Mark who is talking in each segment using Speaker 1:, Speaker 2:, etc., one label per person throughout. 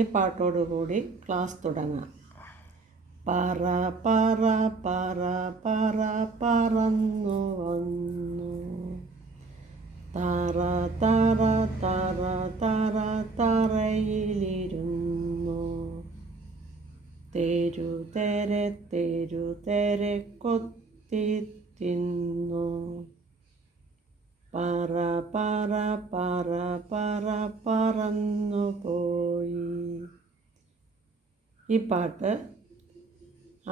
Speaker 1: ആംഗ്യപ്പാട്ടോടുകൂടി class തുടങ്ങാം. പറ പറ പറ പറ പറന്നു വന്നു. തറ തറ തറ തറ തറയിലിരുന്നു. തെരു തെരെ തെരു തെരെ കൊത്തി തിന്നു. പറ പറ പറ പറ പറന്നു പോയി. ഈ പാട്ട്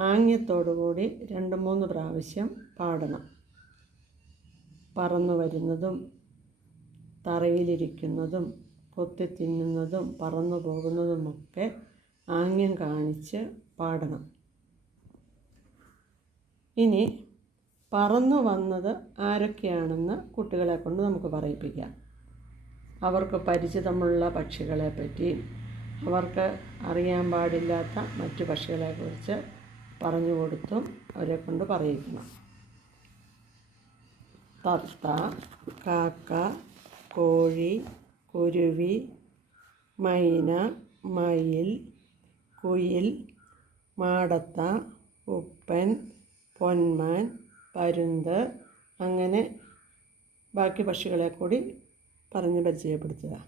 Speaker 1: ആംഗ്യത്തോടുകൂടി രണ്ട് മൂന്ന് പ്രാവശ്യം പാടണം. പറന്നു വരുന്നതും തറയിലിരിക്കുന്നതും കൊത്തി തിന്നുന്നതും പറന്നു പോകുന്നതുമൊക്കെ ആംഗ്യം കാണിച്ച് പാടണം. ഇനി പറന്നു വന്നത് ആരൊക്കെയാണെന്ന് കുട്ടികളെ കൊണ്ട് നമുക്ക് പറയിപ്പിക്കാം. അവർക്ക് പരിചിതമുള്ള പക്ഷികളെ പറ്റിയും അവർക്ക് അറിയാൻ പാടില്ലാത്ത മറ്റു പക്ഷികളെക്കുറിച്ച് പറഞ്ഞു കൊടുത്തും അവരെ കൊണ്ട് പറയിക്കണം തത്ത കാക്ക കോഴി കുരുവി മൈന മയിൽ കുയിൽ മാടത്ത ഉപ്പൻ പൊന്മാൻ പരുന്ത് അങ്ങനെ ബാക്കി പക്ഷികളെ കൂടി പറഞ്ഞ് പരിചയപ്പെടുത്തുക.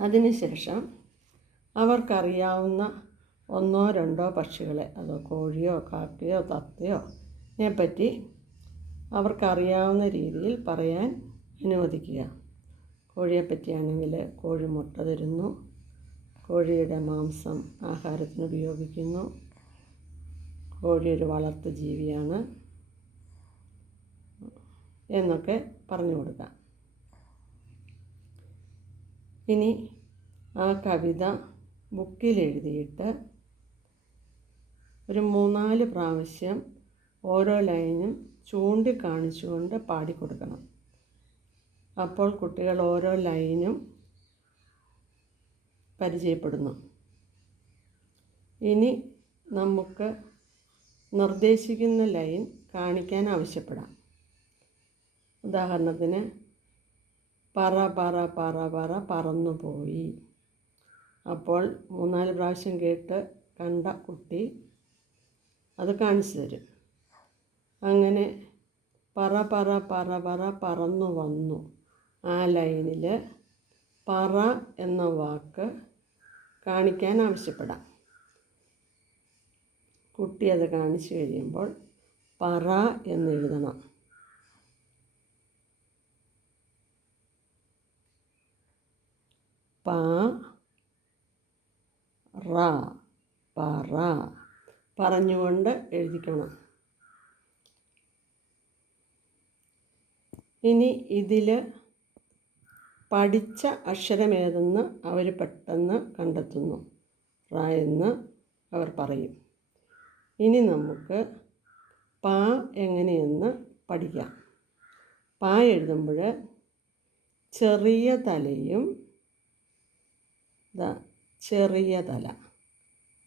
Speaker 1: അതിനുശേഷം അവർക്കറിയാവുന്ന ഒന്നോ രണ്ടോ പക്ഷികളെ അതോ കോഴിയോ കാക്കയോ തത്തയോ പറ്റി അവർക്കറിയാവുന്ന രീതിയിൽ പറയാൻ അനുവദിക്കുക. കോഴിയെപ്പറ്റിയാണെങ്കിൽ കോഴി മുട്ട തരുന്നു കോഴിയുടെ മാംസം ആഹാരത്തിന് ഉപയോഗിക്കുന്നു കോഴി ഒരു വളർത്തു ജീവിയാണ് എന്നൊക്കെ പറഞ്ഞു കൊടുക്കാം. ഇനി ആ കവിത ബുക്കിൽ എഴുതിയിട്ട് ഒരു മൂന്നാൽ പ്രാവശ്യം ഓരോ ലൈനും ചൂണ്ടിക്കാണിച്ചുകൊണ്ട് പാടിക്കൊടുക്കണം അപ്പോൾ കുട്ടികൾ ഓരോ ലൈനും പരിചയപ്പെടുന്നു. ഇനി നമുക്ക് നിർദ്ദേശിക്കുന്ന ലൈൻ കാണിക്കാൻ ആവശ്യപ്പെടാം. ഉദാഹരണത്തിന് പറ പറ പറ പറ പറന്നു പോയി. അപ്പോൾ മൂന്നാൽ പ്രാവശ്യം കേട്ട് കണ്ട കുട്ടി അത് കാണിച്ചു തരും. അങ്ങനെ പറ പറ പറ പറ പറന്നു വന്നു. ആ ലൈനിൽ പറ എന്ന വാക്ക് കാണിക്കാൻ ആവശ്യപ്പെടാം. കുട്ടി അത് കാണിച്ചു കഴിയുമ്പോൾ പറ എന്നെഴുതണം പ റ പറ പറഞ്ഞുകൊണ്ട് എഴുതിക്കണം. ഇനി ഇതിൽ പഠിച്ച അക്ഷരമേതെന്ന് അവർ പെട്ടെന്ന് കണ്ടെത്തുന്നു. റ എന്ന് അവർ പറയും. ഇനി നമുക്ക് പാ എങ്ങനെയെന്ന് പഠിക്കാം. പാ എഴുതുമ്പോൾ ചെറിയ തലയും ചെറിയ തല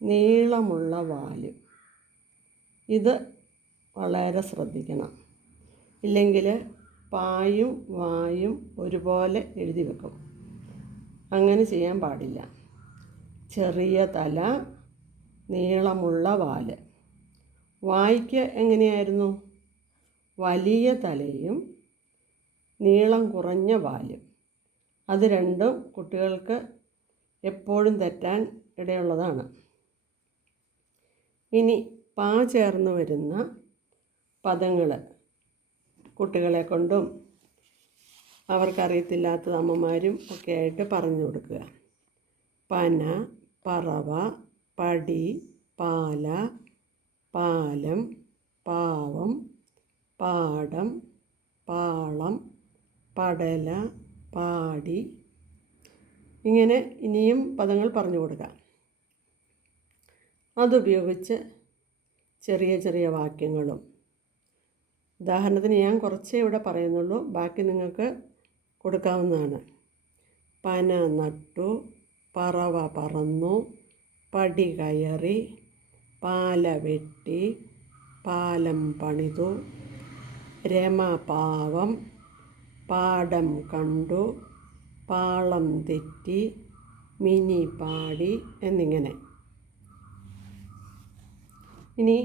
Speaker 1: നീളമുള്ള വാലും. ഇത് വളരെ ശ്രദ്ധിക്കണം. ഇല്ലെങ്കിൽ പായും വായും ഒരുപോലെ എഴുതി വെക്കും. അങ്ങനെ ചെയ്യാൻ പാടില്ല. ചെറിയ തല നീളമുള്ള വാൽ. വായ്ക്ക് എങ്ങനെയായിരുന്നു? വലിയ തലയും നീളം കുറഞ്ഞ വാലും. അത് രണ്ടും കുട്ടികൾക്ക് എപ്പോഴും തെറ്റാൻ ഇടയുള്ളതാണ്. ഇനി പാ ചേർന്ന് വരുന്ന പദങ്ങൾ കുട്ടികളെ കൊണ്ടും അവർക്കറിയത്തില്ലാത്ത അമ്മമാരും ഒക്കെ ആയിട്ട് പറഞ്ഞു കൊടുക്കുക. പന പറവ പടി പാല പാലം പാവം പാടം പാളം പടല പാടി. ഇങ്ങനെ ഇനിയും പദങ്ങൾ പറഞ്ഞു കൊടുക്കാം. അതുപയോഗിച്ച് ചെറിയ ചെറിയ വാക്യങ്ങളും. ഉദാഹരണത്തിന് ഞാൻ കുറച്ചേ ഇവിടെ പറയുന്നുള്ളൂ ബാക്കി നിങ്ങൾക്ക് കൊടുക്കാവുന്നതാണ്. പന നട്ടു പറവ പറന്നു പടി കയറി പാല വെട്ടി പാലം പണിതു. രമ പാവം പാടം കണ്ടു. പാളം തെറ്റി മിനി പാടി എന്നിങ്ങനെ. ഇനി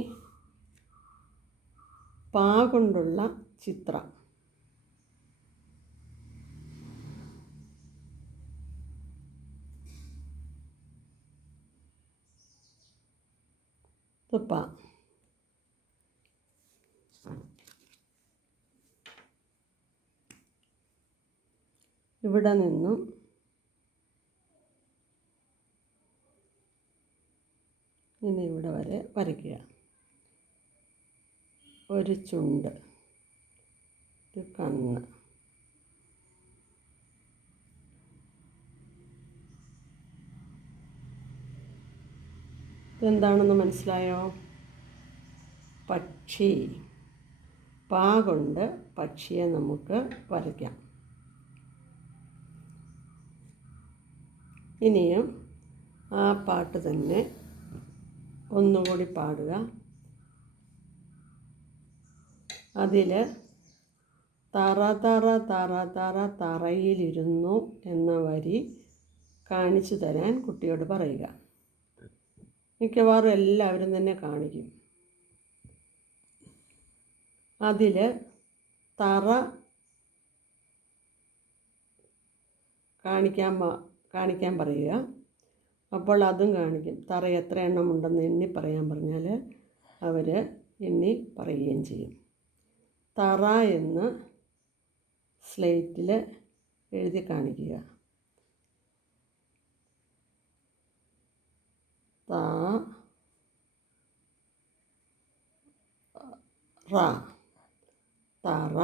Speaker 1: പാ കൊണ്ടുള്ള ചിത്രം. ഇവിടെ നിന്നും ഇനി ഇവിടെ വരെ വരയ്ക്കുക. ഒരു ചുണ്ട് ഒരു കണ്ണ് ഇതെന്താണെന്ന് മനസ്സിലായോ? പക്ഷി പാ കൊണ്ട് പക്ഷിയെ നമുക്ക് വരയ്ക്കാം. ഇനിയും ആ പാട്ട് തന്നെ ഒന്നുകൂടി പാടുക. അതിൽ തറ തറ തറ തറ തറയിലിരുന്നു എന്ന വരി കാണിച്ചു തരാൻ കുട്ടിയോട് പറയുക. മിക്കവാറും എല്ലാവരും തന്നെ കാണിക്കും. അതിൽ തറ കാണിക്കാൻ കാണിക്കാൻ പറയുക. അപ്പോൾ അതും കാണിക്കും. തറ എത്ര എണ്ണം ഉണ്ടെന്ന് എണ്ണി പറയാൻ പറഞ്ഞാൽ അവർ എണ്ണി പറയുകയും ചെയ്യും. തറ എന്ന് സ്ലേറ്റിൽ എഴുതി കാണിക്കുക. റ തറ.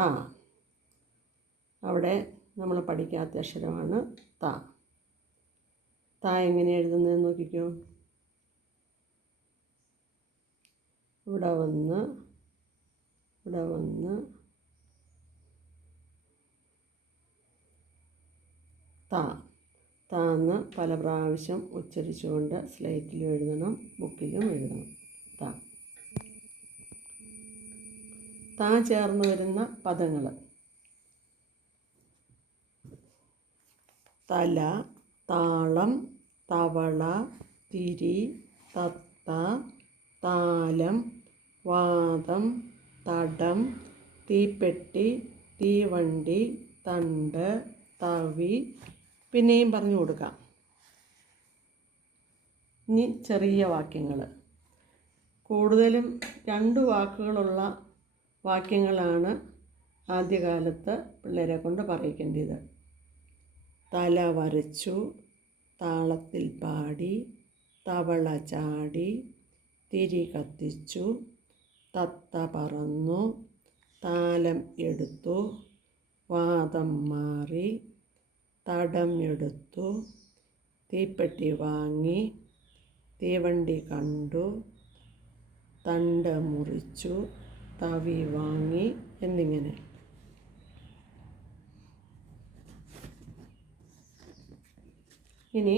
Speaker 1: അവിടെ നമ്മൾ പഠിക്കാത്ത അക്ഷരമാണ് ത. ത എങ്ങനെ എഴുതുന്നതെന്ന് നോക്കിക്കോ. ഇവിടെ വന്ന് ഇവിടെ വന്ന്. താ താന്ന് പല പ്രാവശ്യം ഉച്ചരിച്ചുകൊണ്ട് സ്ലേറ്റിലും എഴുതണം ബുക്കിലും എഴുതണം. താ. താ ചേർന്ന് വരുന്ന പദങ്ങൾ തല താളം തവള തിരി തത്ത താലം വാദം തടം തീപ്പെട്ടി തീവണ്ടി തണ്ട് തവി. പിന്നെയും പറഞ്ഞു കൊടുക്കാം. ഇനി ചെറിയ വാക്യങ്ങൾ. കൂടുതലും രണ്ട് വാക്കുകളുള്ള വാക്യങ്ങളാണ് ആദ്യകാലത്ത് പിള്ളേരെ കൊണ്ട് പറയിക്കേണ്ടത്. തല വരച്ചു താളത്തിൽ പാടി തവള ചാടി തിരി കത്തിച്ചു തത്ത പറന്നു താലം എടുത്തു വാദം മാറി തടം എടുത്തു തീപ്പെട്ടി വാങ്ങി തീവണ്ടി കണ്ടു തണ്ട് മുറിച്ചു തവി വാങ്ങി എന്നിങ്ങനെ. ഇനി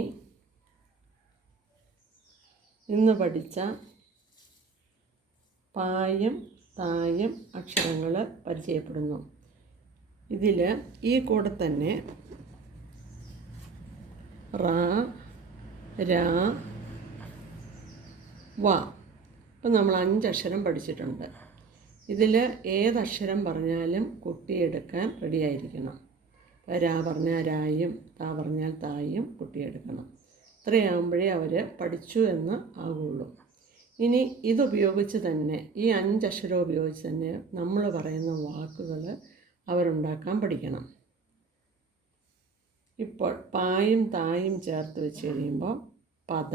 Speaker 1: ഇന്ന് പഠിച്ച പായം തായം അക്ഷരങ്ങൾ പരിചയപ്പെടുന്നു. ഇതിൽ ഈ കൂടെ തന്നെ റാ രാ വ. ഇപ്പം നമ്മൾ അഞ്ചക്ഷരം പഠിച്ചിട്ടുണ്ട്. ഇതിൽ ഏതക്ഷരം പറഞ്ഞാലും കുട്ടിയെടുക്കാൻ റെഡിയായിരിക്കണം രാ പറഞ്ഞാൽ രായും താ പറഞ്ഞാൽ തായും കുട്ടിയെടുക്കണം ഇത്രയാകുമ്പോഴേ അവർ പഠിച്ചു എന്ന് ആകുള്ളൂ ഇനി ഇതുപയോഗിച്ച് തന്നെ ഈ അഞ്ചക്ഷരം ഉപയോഗിച്ച് തന്നെ നമ്മൾ പറയുന്ന വാക്കുകൾ അവരുണ്ടാക്കാൻ പഠിക്കണം. ഇപ്പോൾ പായും തായും ചേർത്ത് വെച്ച് കഴിയുമ്പോൾ പദ.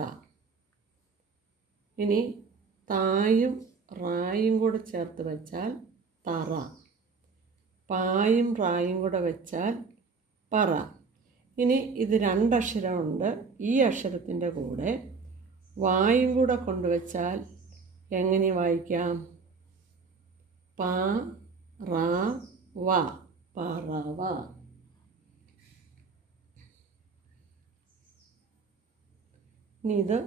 Speaker 1: ഇനി തായും റായും കൂടെ ചേർത്ത് വെച്ചാൽ തറ. പായും റായും കൂടെ വെച്ചാൽ പറ. ഇനി ഇത് രണ്ടക്ഷരമുണ്ട്. ഈ അക്ഷരത്തിന്റെ കൂടെ വായും കൂടെ കൊണ്ടുവച്ചാൽ എങ്ങനെ വായിക്കാം? പാ റാ വ. പറവ ഇനി ഇത്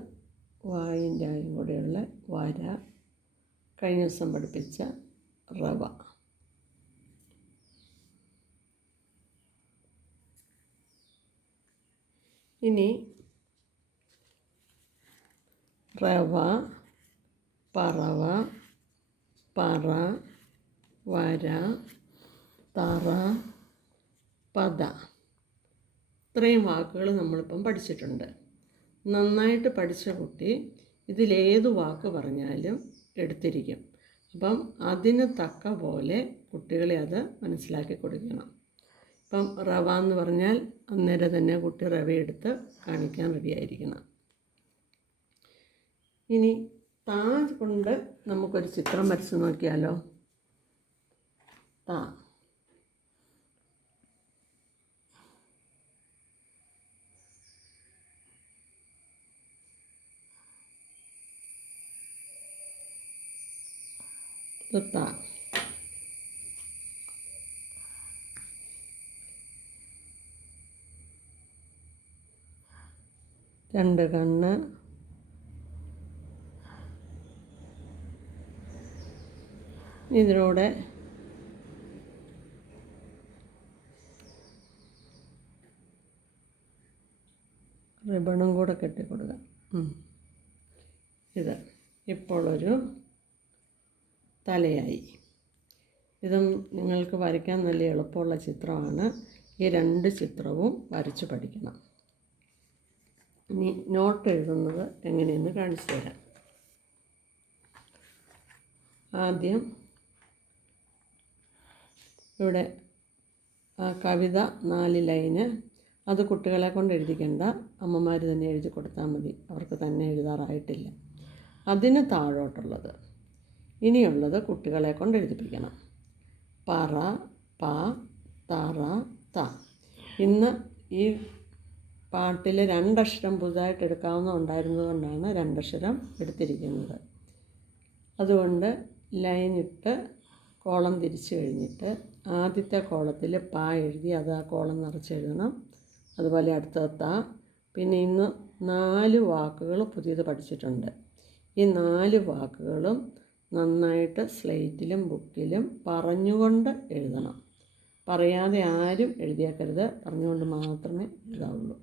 Speaker 1: വായിന്റെ ആയും കൂടെയുള്ള വര. കഴിഞ്ഞ ദിവസം പഠിപ്പിച്ച റവ ഇനി റവ പറവ പറ വര തറ പദ ഇത്രയും വാക്കുകൾ നമ്മളിപ്പം പഠിച്ചിട്ടുണ്ട്. നന്നായിട്ട് പഠിച്ച കുട്ടി ഇതിലേത് വാക്ക് പറഞ്ഞാലും എടുത്തിരിക്കും. അപ്പം അതിന് തക്ക പോലെ കുട്ടികളെ അത് മനസ്സിലാക്കി കൊടുക്കണം. ഇപ്പം റവ എന്ന് പറഞ്ഞാൽ അന്നേരം തന്നെ കുട്ടി റവ എടുത്ത് കാണിക്കാൻ റെഡിയായിരിക്കണം ഇനി താജ് കൊണ്ട് നമുക്കൊരു ചിത്രം വരച്ച് നോക്കിയാലോ? താ. ഇത് താ രണ്ട് കണ്ണ്. ഇതിലൂടെ റിബണും കൂടെ കെട്ടിക്കൊടുക്കാം. കൊടുക്കുക ഇത് ഇപ്പോൾ ഒരു തലയായി. ഇതും നിങ്ങൾക്ക് വരയ്ക്കാൻ നല്ല എളുപ്പമുള്ള ചിത്രമാണ്. ഈ രണ്ട് ചിത്രവും വരച്ച് പഠിക്കണം. ഇനി നോട്ട് എഴുതുന്നത് എങ്ങനെയെന്ന് കാണിച്ചു തരാം. ആദ്യം ഇവിടെ കവിത നാല് ലൈന് അത് കുട്ടികളെ കൊണ്ട് എഴുതിക്കേണ്ട അമ്മമാർ തന്നെ എഴുതി കൊടുത്താൽ മതി അവർക്ക് തന്നെ എഴുതാറായിട്ടില്ല. അതിന് താഴോട്ടുള്ളത് ഇനിയുള്ളത് കുട്ടികളെ കൊണ്ട് എഴുതിപ്പിക്കണം. പറ പ തറ ത. ഇന്ന് ഈ പാട്ടിൽ രണ്ടക്ഷരം പുതുതായിട്ട് എടുക്കാവുന്ന ഉണ്ടായിരുന്നതുകൊണ്ടാണ് രണ്ടക്ഷരം എടുത്തിരിക്കുന്നത്. അതുകൊണ്ട് ലൈൻ ഇട്ട് കോളം തിരിച്ചു കഴിഞ്ഞിട്ട് ആദ്യത്തെ കോളത്തിൽ പാ എഴുതി അത് ആ കോളം നിറച്ചെഴുതണം. അതുപോലെ അടുത്ത ത. പിന്നെ ഇന്ന് നാല് വാക്കുകൾ പുതിയത് പഠിച്ചിട്ടുണ്ട്. ഈ നാല് വാക്കുകളും നന്നായിട്ട് സ്ലേറ്റിലും ബുക്കിലും പറഞ്ഞുകൊണ്ട് എഴുതണം. പറയാതെ ആരും എഴുതിയേക്കരുത്. പറഞ്ഞുകൊണ്ട് മാത്രമേ എഴുതാവുള്ളൂ.